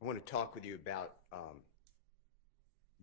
I want to talk with you about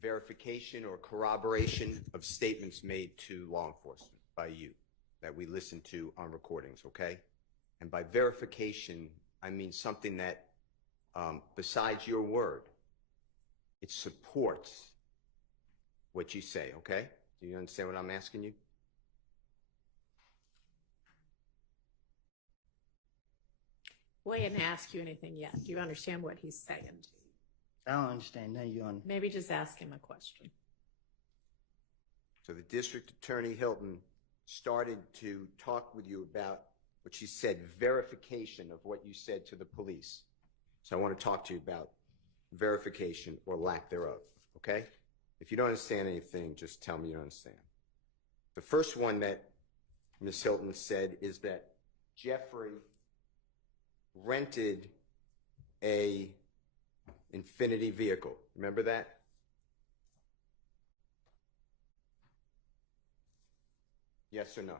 verification or corroboration of statements made to law enforcement by you that we listen to on recordings, okay? And by verification, I mean something that, besides your word, it supports what you say, okay? Do you understand what I'm asking you? Well, he didn't ask you anything yet. Do you understand what he's saying? I don't understand that. Maybe just ask him a question. So the district attorney, Hilton, started to talk with you about what she said, verification of what you said to the police. So I want to talk to you about verification or lack thereof, okay? If you don't understand anything, just tell me you don't understand. The first one that Ms. Hilton said is that Jeffrey rented a Infinity vehicle. Remember that? Yes or no?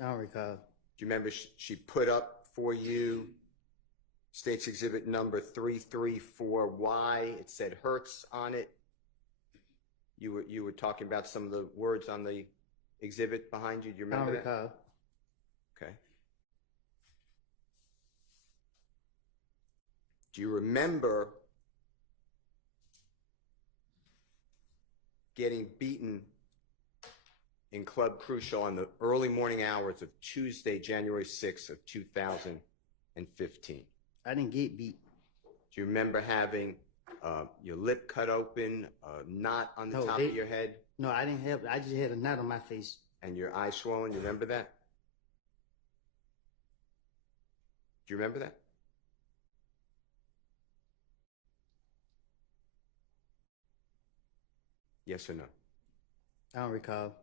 I don't recall. Do you remember she put up for you State's Exhibit number 334Y? It said Hertz on it. You were talking about some of the words on the exhibit behind you. Do you remember that? I don't recall. Okay. Do you remember getting beaten in Club Crucial on the early morning hours of Tuesday, January 6th of 2015? I didn't get beat. Do you remember having your lip cut open, a knot on the top of your head? No, I didn't have. I just had a knot on my face. And your eye swollen? You remember that? Do you remember that? Yes or no? I don't recall.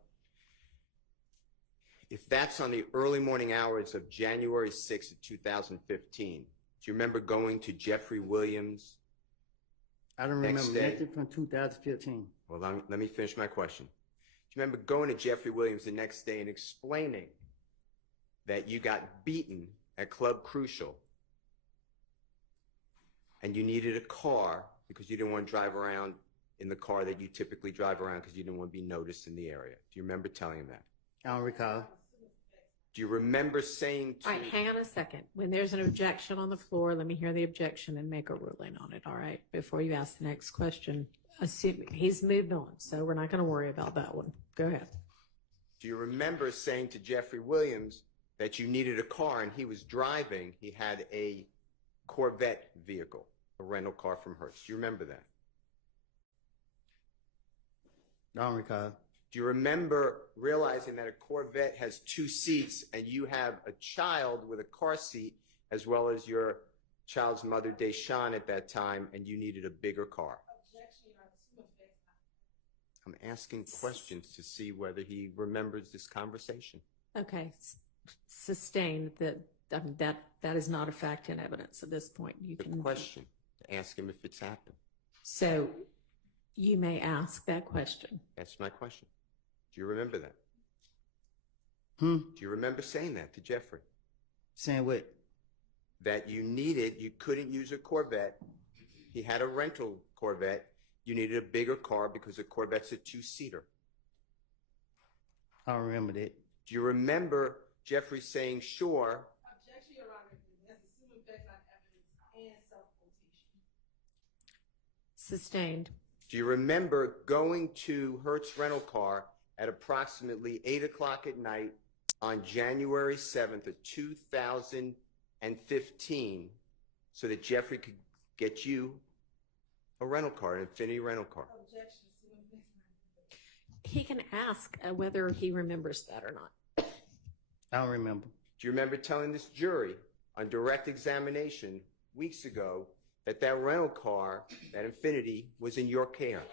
If that's on the early morning hours of January 6th of 2015, do you remember going to Jeffrey Williams? I don't remember Next day? nothing from 2015. Well, let me finish my question. Do you remember going to Jeffrey Williams the next day and explaining that you got beaten at Club Crucial and you needed a car because you didn't want to drive around in the car that you typically drive around because you didn't want to be noticed in the area? Do you remember telling him that? I don't recall. Do you remember saying to... All right, hang on a second. When there's an objection on the floor, let me hear the objection and make a ruling on it, all right? Before you ask the next question. He's moved on, so we're not going to worry about that one. Go ahead. Do you remember saying to Jeffrey Williams that you needed a car and he was driving, he had a Corvette vehicle, a rental car from Hertz? Do you remember that? I don't recall. Do you remember realizing that a Corvette has 2 seats and you have a child with a car seat as well as your child's mother, Deshawn, at that time, and you needed a bigger car? I'm asking questions to see whether he remembers this conversation. Okay, sustained that is not a fact in evidence at this point. You can question to ask him if it's happened. So you may ask that question. That's my question. Do you remember that? Do you remember saying that to Jeffrey? Saying what? That you couldn't use a Corvette. He had a rental Corvette. You needed a bigger car because a Corvette's a 2-seater. I don't remember that. Do you remember Jeffrey saying, sure? Objection, Your Honor. That's assuming facts, not evidence, and self-quotation. Sustained. Do you remember going to Hertz rental car at approximately 8 o'clock at night on January 7th of 2015 so that Jeffrey could get you a rental car, an Infinity rental car? Objection, assuming facts, not evidence. He can ask whether he remembers that or not. I don't remember. Do you remember telling this jury on direct examination weeks ago that that rental car, that Infinity, was in your care?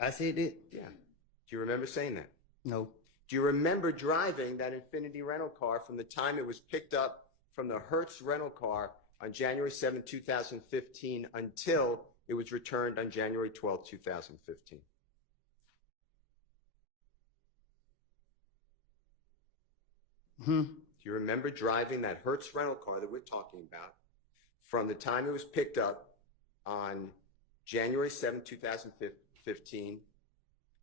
I said it? Yeah. Do you remember saying that? No. Do you remember driving that Infinity rental car from the time it was picked up from the Hertz rental car on January 7, 2015 until it was returned on January 12, 2015? Do you remember driving that Hertz rental car that we're talking about from the time it was picked up on January 7, 2015,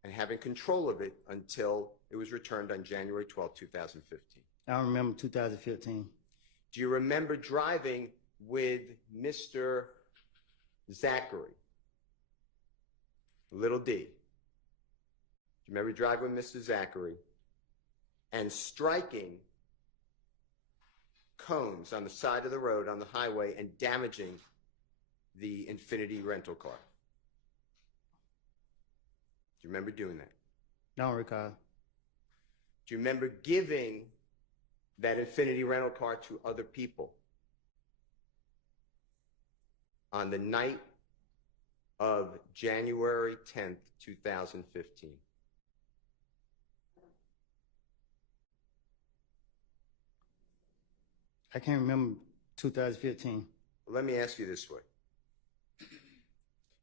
and having control of it until it was returned on January 12, 2015? I don't remember 2015. Do you remember driving with Mr. Zachary? Little D. Do you remember driving with Mr. Zachary and striking cones on the side of the road on the highway and damaging the Infinity rental car? Do you remember doing that? Don't recall. Do you remember giving that Infinity rental car to other people on the night of January 10th, 2015? I can't remember 2015. Let me ask you this way.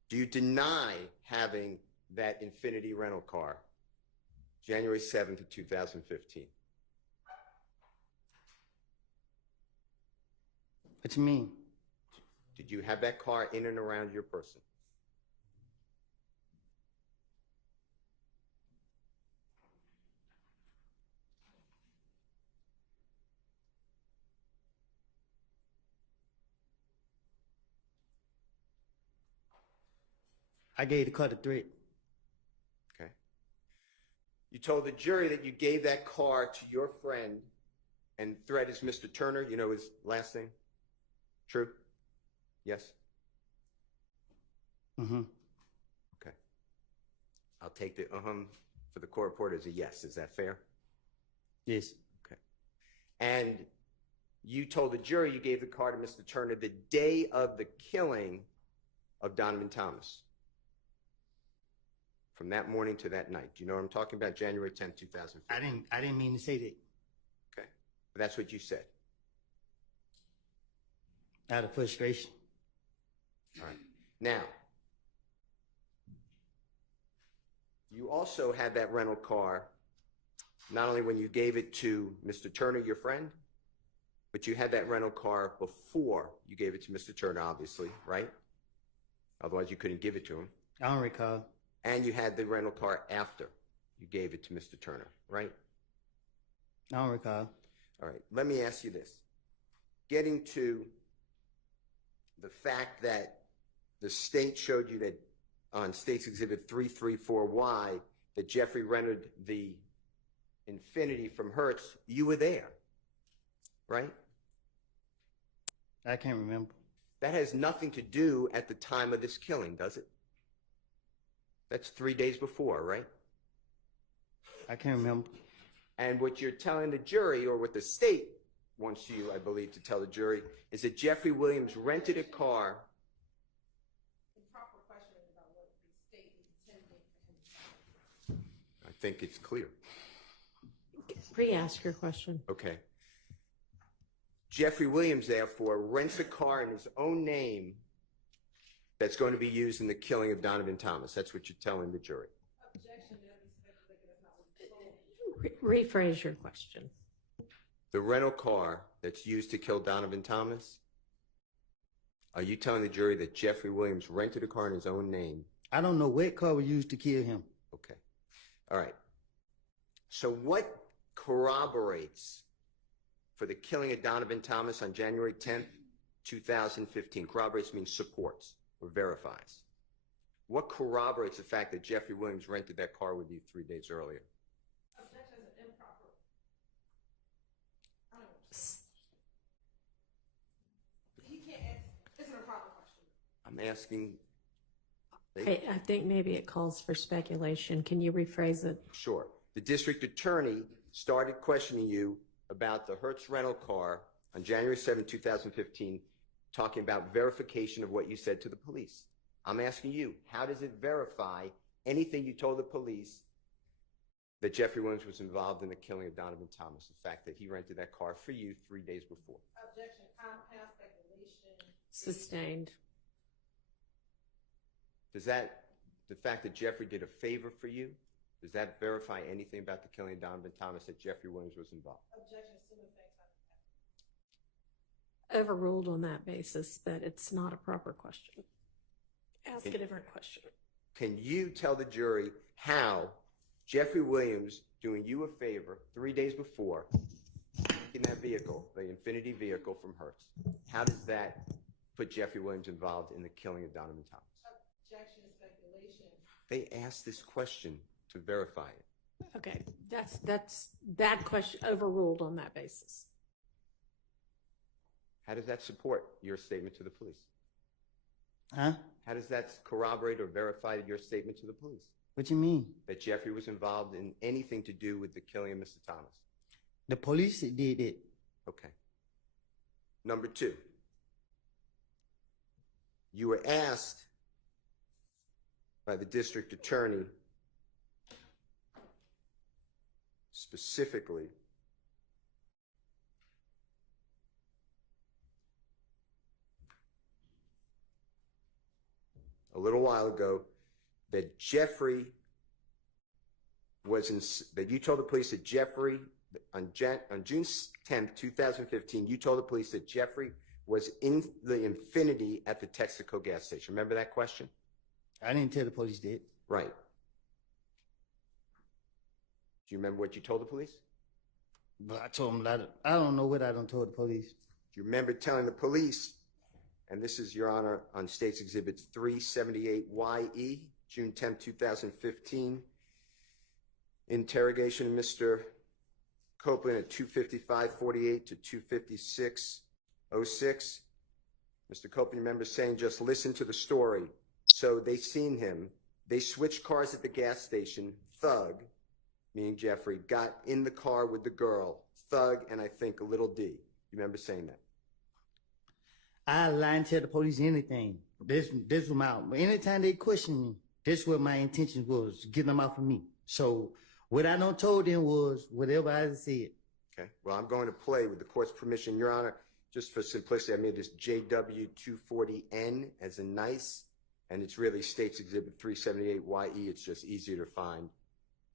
Do you deny having that Infinity rental car January 7th of 2015? What you mean? Did you have that car in and around your person? I gave the car to Threat. Okay. You told the jury that you gave that car to your friend, and threat is Mr. Turner. You know his last name? True? Yes? Mm-hmm. Okay. I'll take the for the court report as a yes. Is that fair? Yes. Okay. And you told the jury you gave the car to Mr. Turner the day of the killing of Donovan Thomas. From that morning to that night. Do you know what I'm talking about? January 10th, 2015. I didn't mean to say that. Okay. But that's what you said. Out of frustration. All right. Now, you also had that rental car, not only when you gave it to Mr. Turner, your friend, but you had that rental car before you gave it to Mr. Turner, obviously, right? Otherwise, you couldn't give it to him. I don't recall. And you had the rental car after you gave it to Mr. Turner, right? I don't recall. All right. Let me ask you this. Getting to the fact that the state showed you that on State's Exhibit 334Y that Jeffrey rented the Infinity from Hertz, you were there, right? I can't remember. That has nothing to do at the time of this killing, does it? That's 3 days before, right? I can't remember. And what you're telling the jury, or what the state wants you, I believe, to tell the jury, is that Jeffrey Williams rented a car. Improper questioning about what the state is intending for him to say. I think it's clear. Re-ask your question. Okay. Jeffrey Williams, therefore, rents a car in his own name that's going to be used in the killing of Donovan Thomas. That's what you're telling the jury. Objection, that is speculated, that's not what he told. Rephrase your question. The rental car that's used to kill Donovan Thomas, are you telling the jury that Jeffrey Williams rented a car in his own name? I don't know what car was used to kill him. Okay. All right. So what corroborates for the killing of Donovan Thomas on January 10th, 2015? Corroborates means supports or verifies. What corroborates the fact that Jeffrey Williams rented that car with you 3 days earlier? Objection is an improper. I don't know. He can't ask, it's an improper question. I'm asking. I think maybe it calls for speculation. Can you rephrase it? Sure. The district attorney started questioning you about the Hertz rental car on January 7, 2015, talking about verification of what you said to the police. I'm asking you, how does it verify anything you told the police that Jeffrey Williams was involved in the killing of Donovan Thomas, the fact that he rented that car for you 3 days before? Objection, compound speculation. Sustained. Does that, the fact that Jeffrey did a favor for you, does that verify anything about the killing of Donovan Thomas, that Jeffrey Williams was involved? Objection, assuming facts overruled on that basis, but it's not a proper question. Ask a different question. Can you tell the jury how Jeffrey Williams doing you a favor 3 days before, taking that vehicle, the Infinity vehicle from Hertz, how does that put Jeffrey Williams involved in the killing of Donovan Thomas? Objection, speculation. They asked this question to verify it. Okay, that's that question overruled on that basis. How does that support your statement to the police? Huh? How does that corroborate or verify your statement to the police? What you mean? That Jeffrey was involved in anything to do with the killing of Mr. Thomas? The police did it. Okay. Number two, you were asked by the district attorney specifically a little while ago that Jeffrey was in, that you told the police that Jeffrey, on June 10th, 2015, you told the police that Jeffrey was in the Infinity at the Texaco gas station. Remember that question? I didn't tell the police that. Right. Do you remember what you told the police? But I told them a lot of, I don't know what I done told the police. Do you remember telling the police, and this is, Your Honor, on State's Exhibit 378YE, June 10, 2015, interrogation of Mr. Copeland at 2:55:48 to 2:56:06. Mr. Copeland, you remember saying, just listen to the story. So they seen him. They switched cars at the gas station. Thug, meaning Jeffrey, got in the car with the girl. Thug, and I think a little D. You remember saying that? I lie and tell the police anything. This was my, anytime they question me, this what my intention was, getting them out of me. So what I done told them was whatever I said. Okay. Well, I'm going to play with the court's permission, Your Honor. Just for simplicity, I made this JW240N as a nice, and it's really State's Exhibit 378YE. It's just easier to find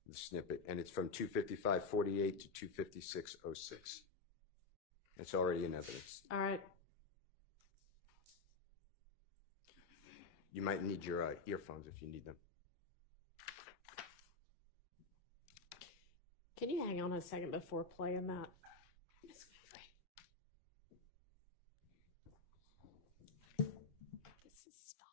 the snippet, and it's from 2:55:48 to 2:56:06. It's already in evidence. All right. You might need your earphones if you need them. Can you hang on a second before playing that? This is stop.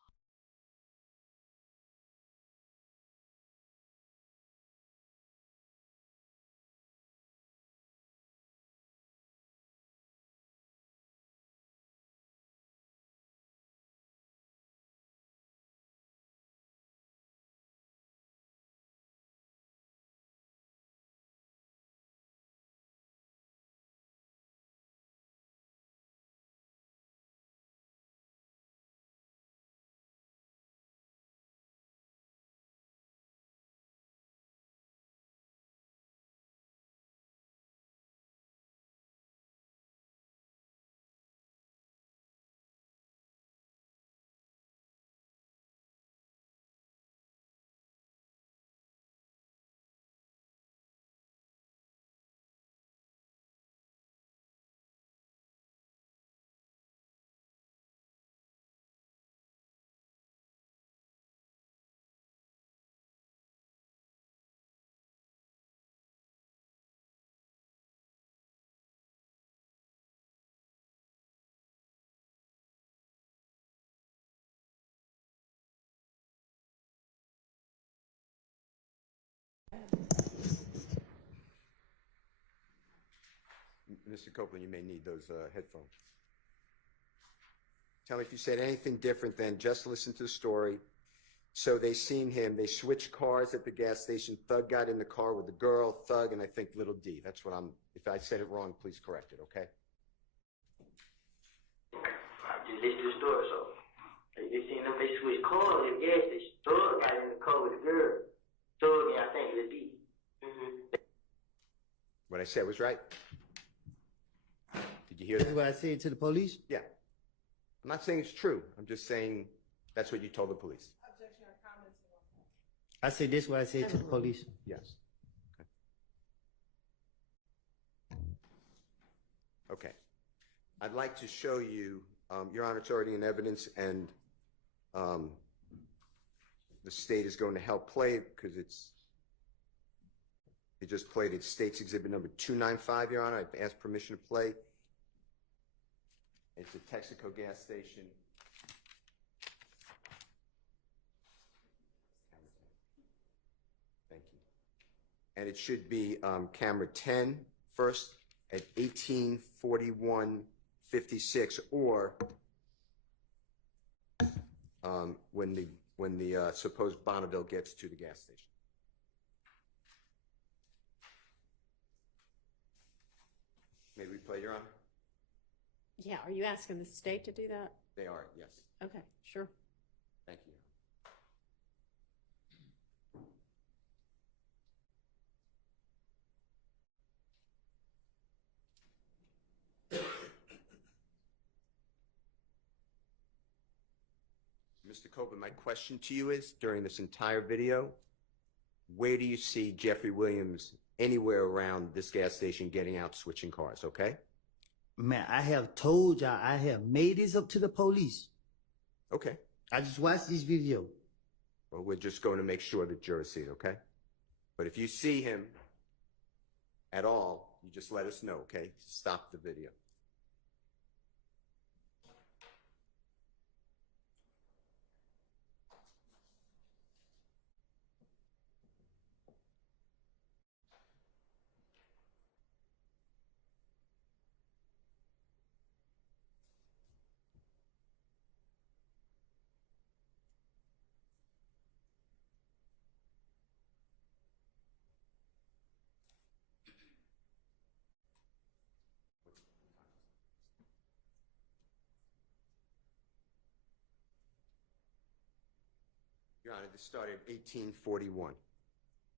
Mr. Copeland, you may need those headphones. Tell me if you said anything different than just listen to the story. So they seen him. They switched cars at the gas station. Thug got in the car with the girl. Thug and I think little D. That's what I'm. If I said it wrong, please correct it. Okay. I just listened to the story, so they seen them. They switched cars at the gas station. Thug got in the car with the girl. Thug and I think little D. What I said was right. Did you hear That's that? what I said to the police. Yeah. I'm not saying it's true. I'm just saying that's what you told the police. Objection or comments? I said this what I said to the police. Yes. Okay. Okay. I'd like to show you, Your Honor, it's already in evidence, and the state is going to help play it because they just played it. State's Exhibit number 295, Your Honor. I've asked permission to play. It's a Texaco gas station. Thank you. And it should be camera 10 first at 18:41:56, or when the supposed Bonneville gets to the gas station. May we play, Your Honor? Yeah, are you asking the state to do that? They are, yes. Okay, sure. Thank you. Mr. Copeland, my question to you is, during this entire video, where do you see Jeffrey Williams anywhere around this gas station getting out, switching cars, okay? Man, I have told y'all, I have made this up to the police. Okay. I just watched this video. Well, we're just going to make sure that jurors see it, okay? But if you see him at all, you just let us know, okay? Stop the video. Your Honor, this started at 18:41.